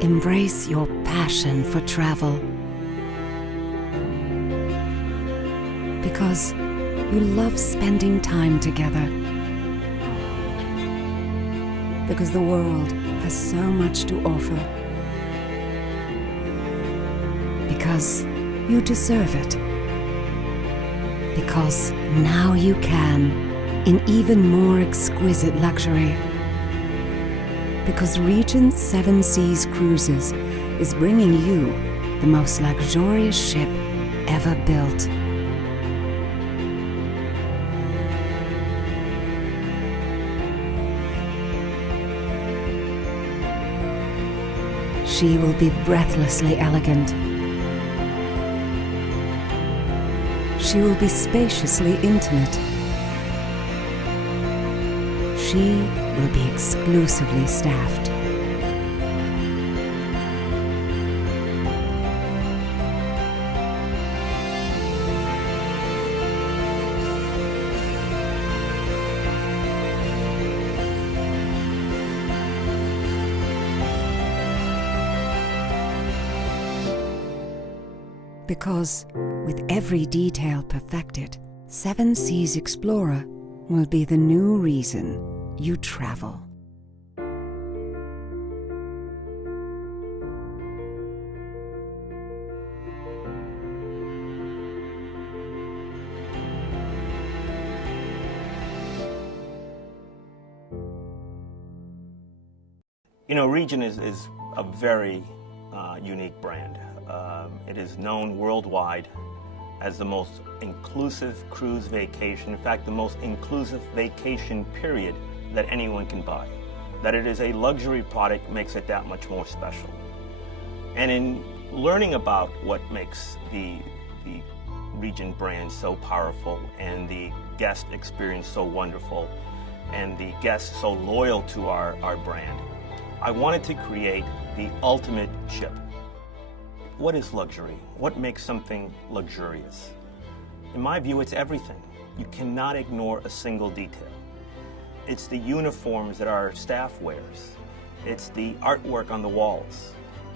Embrace your passion for travel. Because you love spending time together. Because the world has so much to offer. Because you deserve it. Because now you can, in even more exquisite luxury. Because Regent Seven Seas Cruises is bringing you the most luxurious ship ever built. She will be breathlessly elegant. She will be spaciously intimate. She will be exclusively staffed. Because, with every detail perfected, Seven Seas Explorer will be the new reason you travel. You know, Regent is a very unique brand. It is known worldwide as the most inclusive cruise vacation, in fact, the most inclusive vacation period that anyone can buy. That it is a luxury product makes it that much more special. And in learning about what makes the Regent brand so powerful and the guest experience so wonderful and the guests so loyal to our brand, I wanted to create the ultimate ship. What is luxury? What makes something luxurious? In my view, it's everything. You cannot ignore a single detail. It's the uniforms that our staff wears. It's the artwork on the walls.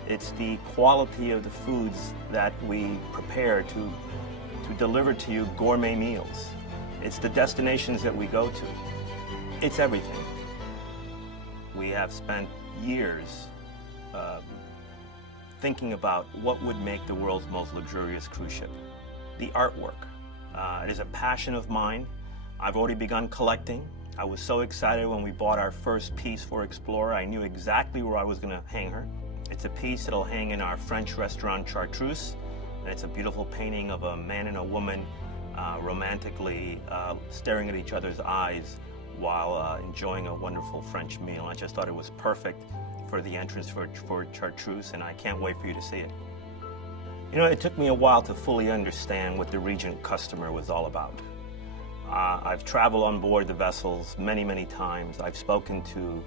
It's the quality of the foods that we prepare to deliver to you gourmet meals. It's the destinations that we go to. It's everything. We have spent years thinking about what would make the world's most luxurious cruise ship. The artwork. It is a passion of mine. I've already begun collecting. I was so excited when we bought our first piece for Explorer. I knew exactly where I was going to hang her. It's a piece that'll hang in our French restaurant Chartreuse, and it's a beautiful painting of a man and a woman romantically staring at each other's eyes while enjoying a wonderful French meal. I just thought it was perfect for the entrance for Chartreuse, and I can't wait for you to see it. You know, it took me a while to fully understand what the Regent customer was all about. I've traveled on board the vessels many, many times. I've spoken to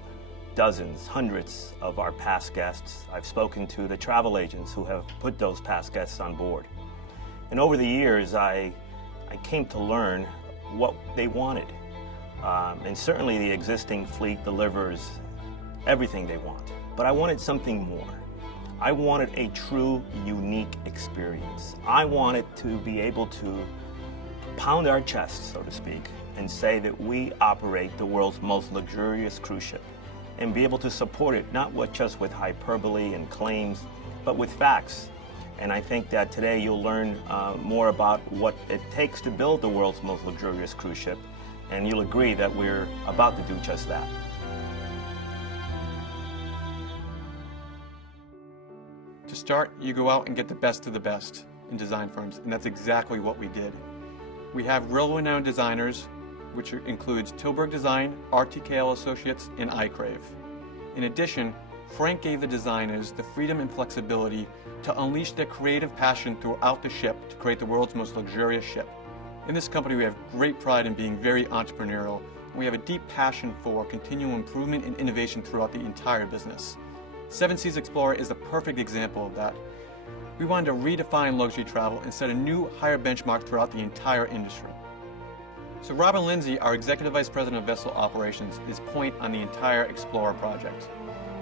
dozens, hundreds of our past guests. I've spoken to the travel agents who have put those past guests on board. And over the years, I came to learn what they wanted. And certainly the existing fleet delivers everything they want. But I wanted something more. I wanted a true, unique experience. I wanted to be able to pound our chests, so to speak, and say that we operate the world's most luxurious cruise ship, and be able to support it not just with hyperbole and claims, but with facts. And I think that today you'll learn more about what it takes to build the world's most luxurious cruise ship, and you'll agree that we're about to do just that. To start, you go out and get the best of the best in design firms, and that's exactly what we did. We have world-renowned designers, which includes Tilburg Design, RTKL Associates, and iCrave. In addition, Frank gave the designers the freedom and flexibility to unleash their creative passion throughout the ship to create the world's most luxurious ship. In this company, we have great pride in being very entrepreneurial, and we have a deep passion for continual improvement and innovation throughout the entire business. Seven Seas Explorer is the perfect example of that. We wanted to redefine luxury travel and set a new, higher benchmark throughout the entire industry. So Robin Lindsay, our Executive Vice President of Vessel Operations, is point on the entire Explorer project.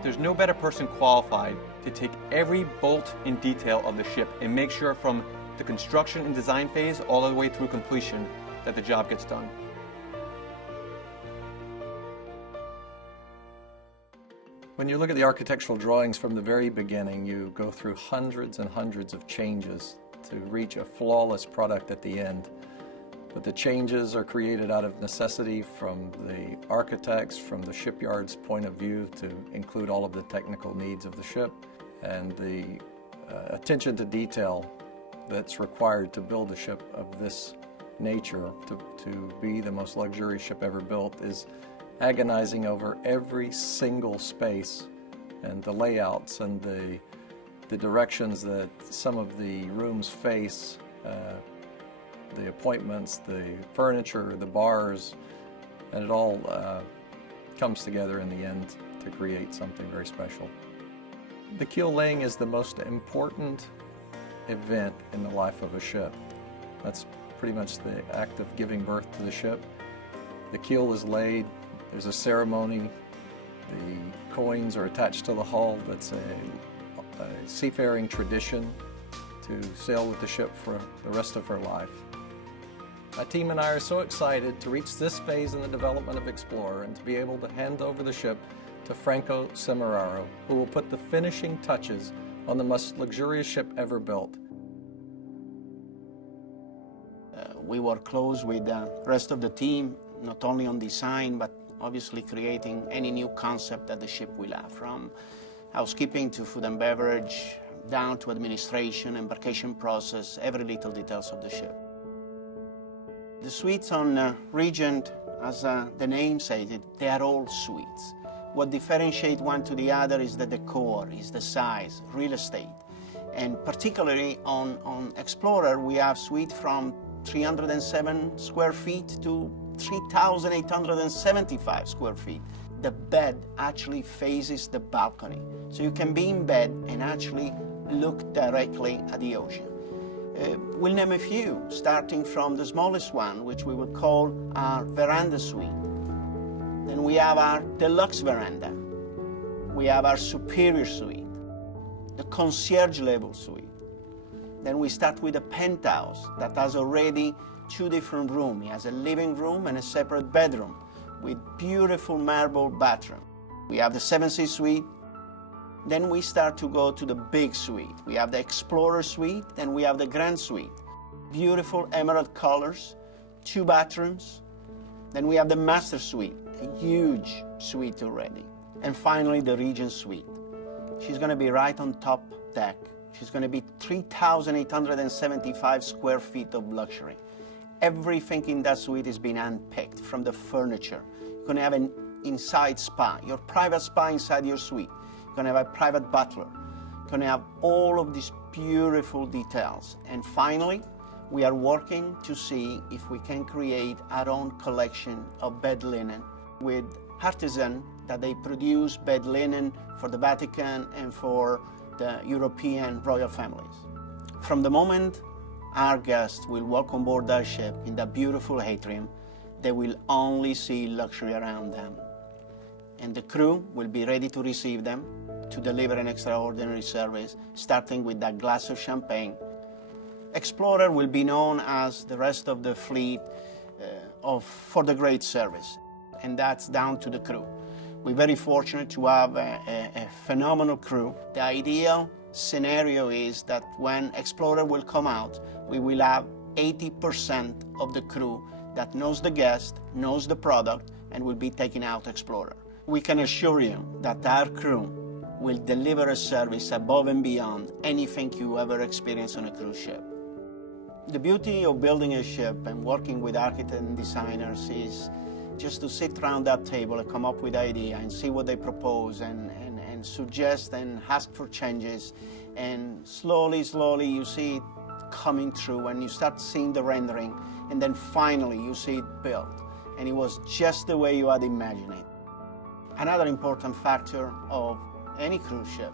There's no better person qualified to take every bolt in detail of the ship and make sure from the construction and design phase all the way through completion that the job gets done. When you look at the architectural drawings from the very beginning, you go through hundreds and hundreds of changes to reach a flawless product at the end. But the changes are created out of necessity from the architects, from the shipyard's point of view, to include all of the technical needs of the ship, and the attention to detail that's required to build a ship of this nature, to be the most luxurious ship ever built, is agonizing over every single space and the layouts and the directions that some of the rooms face, the appointments, the furniture, the bars, and it all comes together in the end to create something very special. The keel laying is the most important event in the life of a ship. That's pretty much the act of giving birth to the ship. The keel is laid. There's a ceremony. The coins are attached to the hull. That's a seafaring tradition to sail with the ship for the rest of her life. My team and I are so excited to reach this phase in the development of Explorer and to be able to hand over the ship to Franco Semeraro, who will put the finishing touches on the most luxurious ship ever built. We work close with the rest of the team, not only on design, but obviously creating any new concept that the ship will have, from housekeeping to food and beverage, down to administration, embarkation process, every little details of the ship. The suites on Regent, as the name says it, they are all suites. What differentiates one to the other is the decor, is the size, real estate. And particularly on Explorer, we have suites from 307 square feet to 3,875 square feet. The bed actually faces the balcony. So you can be in bed and actually look directly at the ocean. We'll name a few, starting from the smallest one, which we will call our veranda suite. Then we have our deluxe veranda. We have our superior suite, the concierge level suite. Then we start with a penthouse that has already 2 different rooms. It has a living room and a separate bedroom with beautiful marble bathroom. We have the 7 Seas suite. Then we start to go to the big suite. We have the Explorer suite, then we have the Grand suite. Beautiful emerald colors, 2 bathrooms. Then we have the Master suite, a huge suite already. And finally, the Regent suite. She's gonna be right on top deck. She's gonna be 3,875 square feet of luxury. Everything in that suite is being handpicked, from the furniture. You're gonna have an inside spa, your private spa inside your suite. You're gonna have a private butler. You're gonna have all of these beautiful details. And finally, we are working to see if we can create our own collection of bed linen with artisan that they produce bed linen for the Vatican and for the European royal families. From the moment our guests will walk on board that ship in that beautiful atrium, they will only see luxury around them. And the crew will be ready to receive them, to deliver an extraordinary service, starting with that glass of champagne. Explorer will be known as the rest of the fleet for the great service, and that's down to the crew. We're very fortunate to have a phenomenal crew. The ideal scenario is that when Explorer will come out, we will have 80% of the crew that knows the guest, knows the product, and will be taking out Explorer. We can assure you that our crew will deliver a service above and beyond anything you ever experience on a cruise ship. The beauty of building a ship and working with architects and designers is just to sit around that table and come up with ideas and see what they propose and suggest and ask for changes. And slowly you see it coming through and you start seeing the rendering, and then finally you see it built. And it was just the way you had imagined it. Another important factor of any cruise ship,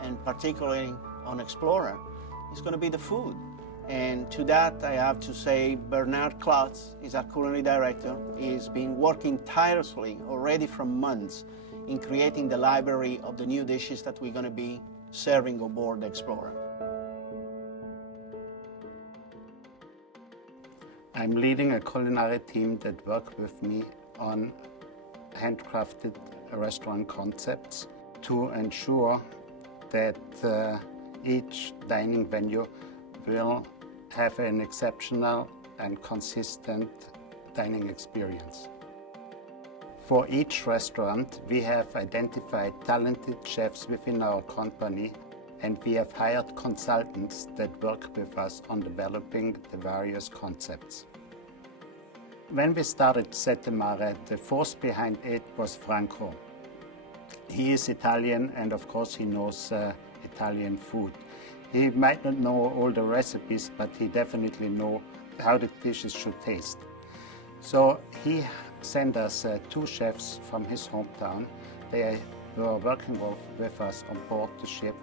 and particularly on Explorer, is going to be the food. And to that, I have to say Bernard Klotz is our culinary director. He's been working tirelessly already for months in creating the library of the new dishes that we're going to be serving on board the Explorer. I'm leading a culinary team that work with me on handcrafted restaurant concepts to ensure that each dining venue will have an exceptional and consistent dining experience. For each restaurant, we have identified talented chefs within our company, and we have hired consultants that work with us on developing the various concepts. When we started Sette Mare, the force behind it was Franco. He is Italian, and of course he knows Italian food. He might not know all the recipes, but he definitely knows how the dishes should taste. So he sent us 2 chefs from his hometown. They were working with us on board the ship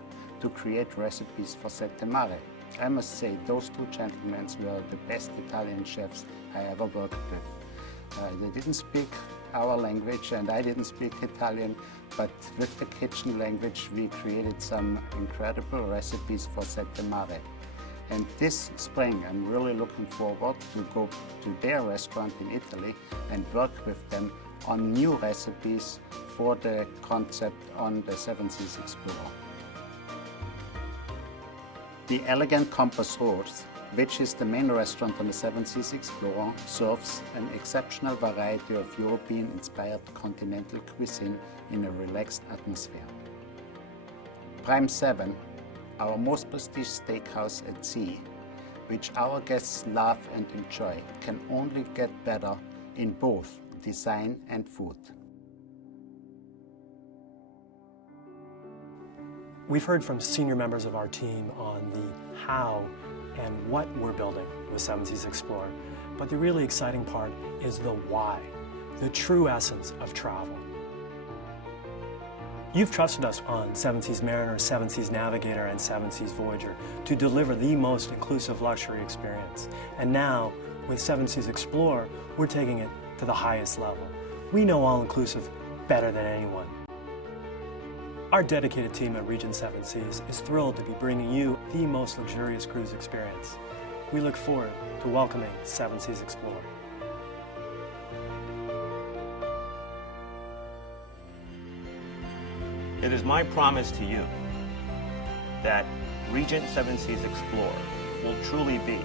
to create recipes for Sette Mare. I must say, those 2 gentlemen were the best Italian chefs I ever worked with. They didn't speak our language and I didn't speak Italian, but with the kitchen language we created some incredible recipes for Sette Mare. And this spring I'm really looking forward to go to their restaurant in Italy and work with them on new recipes for the concept on the Seven Seas Explorer. The Elegant Compass Rose, which is the main restaurant on the Seven Seas Explorer, serves an exceptional variety of European-inspired continental cuisine in a relaxed atmosphere. Prime 7, our most prestigious steakhouse at sea, which our guests love and enjoy, can only get better in both design and food. We've heard from senior members of our team on the how and what we're building with Seven Seas Explorer, but the really exciting part is the why, the true essence of travel. You've trusted us on Seven Seas Mariner, Seven Seas Navigator, and Seven Seas Voyager to deliver the most inclusive luxury experience. And now, with Seven Seas Explorer, we're taking it to the highest level. We know all-inclusive better than anyone. Our dedicated team at Regent Seven Seas is thrilled to be bringing you the most luxurious cruise experience. We look forward to welcoming Seven Seas Explorer. It is my promise to you that Regent Seven Seas Explorer will truly be,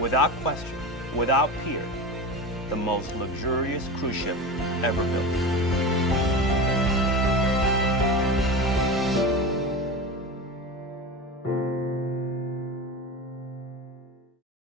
without question, without peer, the most luxurious cruise ship ever built.